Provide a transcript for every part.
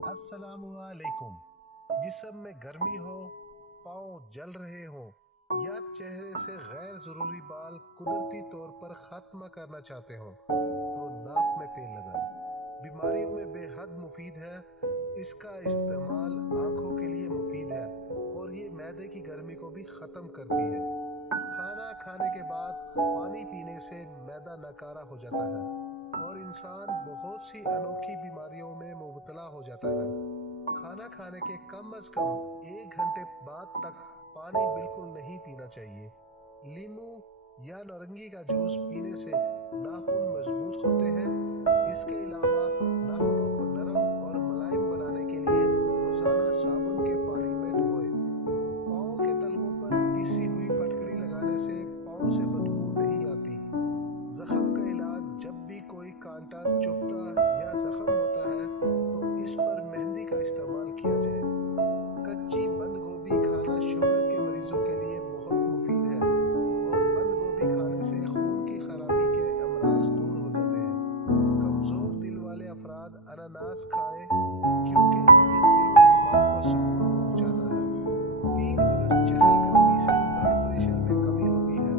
السلام علیکم۔ جسم میں گرمی ہو، پاؤں جل رہے ہوں یا چہرے سے غیر ضروری بال قدرتی طور پر ختم کرنا چاہتے ہوں تو ناک میں تیل لگائیں۔ بیماریوں میں بے حد مفید ہے۔ اس کا استعمال آنکھوں کے لیے مفید ہے اور یہ معدے کی گرمی کو بھی ختم کرتی ہے۔ کھانا کھانے کے بعد پانی پینے سے معدہ ناکارہ ہو جاتا ہے اور انسان بہت سی انوکھی بیماریوں میں مبتلا ہو جاتا ہے۔ کھانا کھانے کے کم از کم 1 گھنٹے بعد تک پانی بالکل نہیں پینا چاہیے۔ لیموں یا نارنگی کا جوس پینے سے ناخن مضبوط ہوتے ہیں۔ اس کے علاوہ ناخنوں کو نرم اور ملائم بنانے کے لیے روزانہ صابن کے پانی میں ڈبوئیں۔ پاؤں کے تلووں پر پیسی ہوئی پٹکڑی لگانے سے پاؤں سے بدبو نہیں آتی۔ زخم کا علاج: جب بھی کوئی کانٹا چبھتا یا زخم ہوتا ہے تو اس پر مہندی کا استعمال کیا جائے۔ کچی بند گوبھی کھانا شوگر کے مریضوں کے لیے بہت مفید ہے اور بند گوبھی کھانے سے خون کی خرابی کے امراض دور ہو جاتے ہیں۔ کمزور دل والے افراد اناناس کھائیں کیونکہ یہ دل و دماغ کو سکون پہنچاتا ہے۔ 3 منٹ چہل قدمی سے بلڈ پریشر میں کمی ہوتی ہے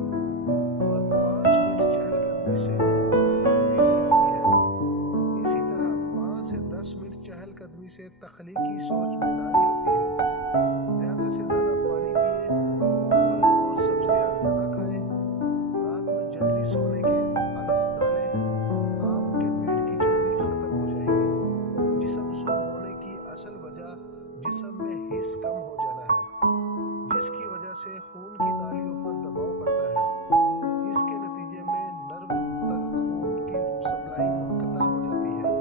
اور 5 منٹ چہل قدمی سے خون میں تبدیلی آتی ہے۔ اسی طرح 5 سے 10 منٹ چہل قدمی سے تخلیقی سوچ بیداری ہوتی ہے۔ زیادہ سے زیادہ پانی پئیں، پھل اور سبزیاں زیادہ کھائیں، رات میں جلدی سونے کی عادت ڈالیں، آپ کے پیٹ کی چربی ختم ہو جائے گی۔ جسم سست ہونے کی اصل وجہ جسم میں حس کم ہو جانا ہے، جس کی وجہ سے خون کی نالیوں پر دباؤ پڑتا ہے۔ اس کے نتیجے میں نروز تک خون کی سپلائی منقطع ہو جاتی ہے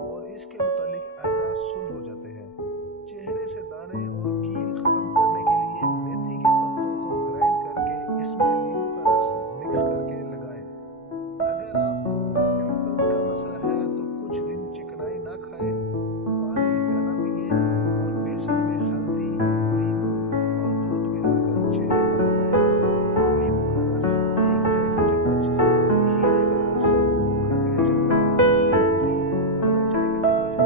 اور اس کے متعلق اعضاء سن ہو جاتے ہیں۔ چہرے سے دانے اور کیل ختم کرنے کے لیے میتھی کے پتوں کو گرائنڈ کر کے اس میں لیموں کا رس مکس کر کے لگائیں۔ اگر آپ کو پمپلز کا مسئلہ ہے تو کچھ دن چکنائی نہ کھائیں، پانی زیادہ پئیں اور بیسن میں ہلدی، لیموں اور دودھ ملا کر چہرے پر لگائیں۔ لیموں کا رس 1 چائے کا چمچ، کھیرے کا رس 2 کھانے کا چمچ، ہلدی آدھا چائے کا چمچ،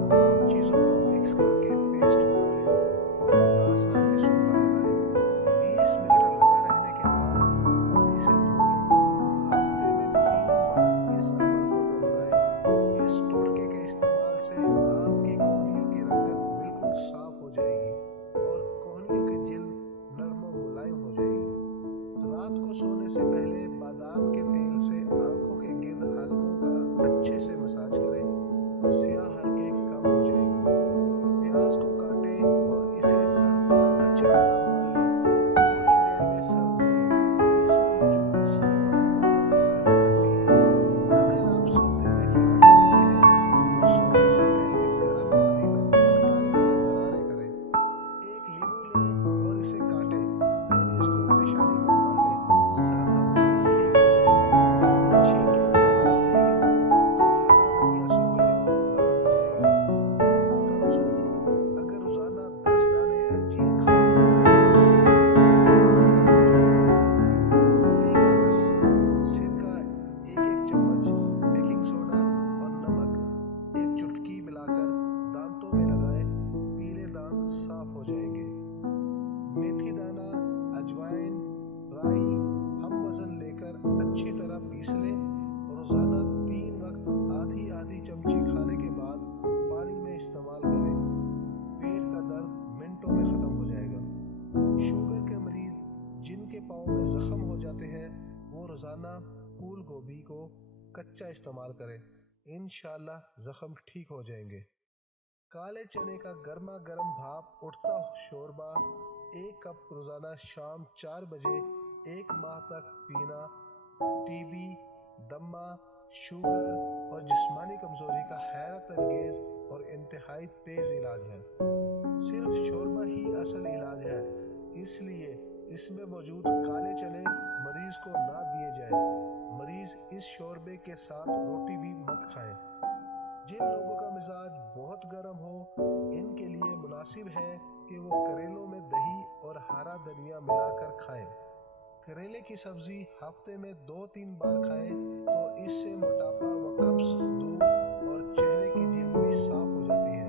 تمام چیزوں کو مکس کر کے پیسٹ بنا لیں اور متاثرہ حصوں پر لگائیں۔ 20 منٹ لگا رہنے کے بعد پانی سے دھو لیں۔ ہفتے میں 3 بار اس عمل کو دہرائیں۔ اس ٹوٹکے کے استعمال سے آپ کی کونیوں کی رنگت بالکل صاف ہو جائے گی اور کونیوں کی جلد نرم و ملائم ہو جائے گی۔ رات کو سونے سے پہلے بادام کے تیل سے آنکھوں کے گرد حلقوں کا اچھے سے مساج کریں، سیاہ حلقے کم ہو جائیں گے۔ پیاز کو کاٹیں اور اسے سر پر اچھی طرح مل لیں۔ تھوڑی دیر میں سر دھو لیں، اس میں موجود سلفر بالوں کو ٹھنڈا کرتی ہے۔ اگر آپ سوتے ہوئے خراٹے لیتے ہیں تو سونے سے پہلے گرم پانی میں نمک ڈال کر غرارے کریں۔ 1 لیموں لیں اور اسے کاٹیں، پھر اس کو پیشانی پر مل لیں، سر درد ٹھیک ہو جائے گا۔ چھینکیں زیادہ آ رہی ہوں تو ہرا دھنیا سونگھ لیں، بند ہو جائے گی۔ کمزور لوگ اگر روزانہ 10 دانے انجیر کھا لیا کریں تو کمر ختم ہو جائے گی۔ املی کا رس، سرکہ 1 چمچ، بیکنگ سوڈا اور نمک 1 چٹکی ملا کر دانتوں میں لگائیں، پیلے دانت صاف ہو جائیں گے۔ میتھی دانہ، اجوائن، رائی ہم وزن لے کر اچھی طرح پیس لیں۔ روزانہ 3 وقت آدھی آدھی چمچی کھانے کے بعد پانی میں استعمال کریں۔ پیٹ کا درد منٹوں میں ختم ہو جائے گا۔ شوگر کے مریض جن کے پاؤں میں زخم ہو جاتے ہیں وہ روزانہ پھول گوبھی کو کچا استعمال کریں، انشاءاللہ زخم ٹھیک ہو جائیں گے۔ کالے چنے کا گرما گرم بھاپ اٹھتا شوربہ 1 کپ روزانہ شام 4 بجے 1 ماہ تک پینا ٹی بی، دمہ، شوگر اور جسمانی کمزوری کا حیرت انگیز اور انتہائی تیز علاج ہے۔ صرف شوربہ ہی اصل علاج ہے، اس لیے اس میں موجود کالے چنے مریض کو نہ دیے جائیں۔ مریض اس شوربے کے ساتھ روٹی بھی مت کھائیں۔ جن لوگوں کا مزاج بہت گرم ہو ان کے لیے مناسب ہے کہ وہ کریلوں میں دہی اور ہرا دھنیا ملا کر کھائیں۔ کریلے کی سبزی ہفتے میں 2-3 بار کھائیں تو اس سے موٹاپا و قبض دور اور چہرے کی جلد بھی صاف ہو جاتی ہے۔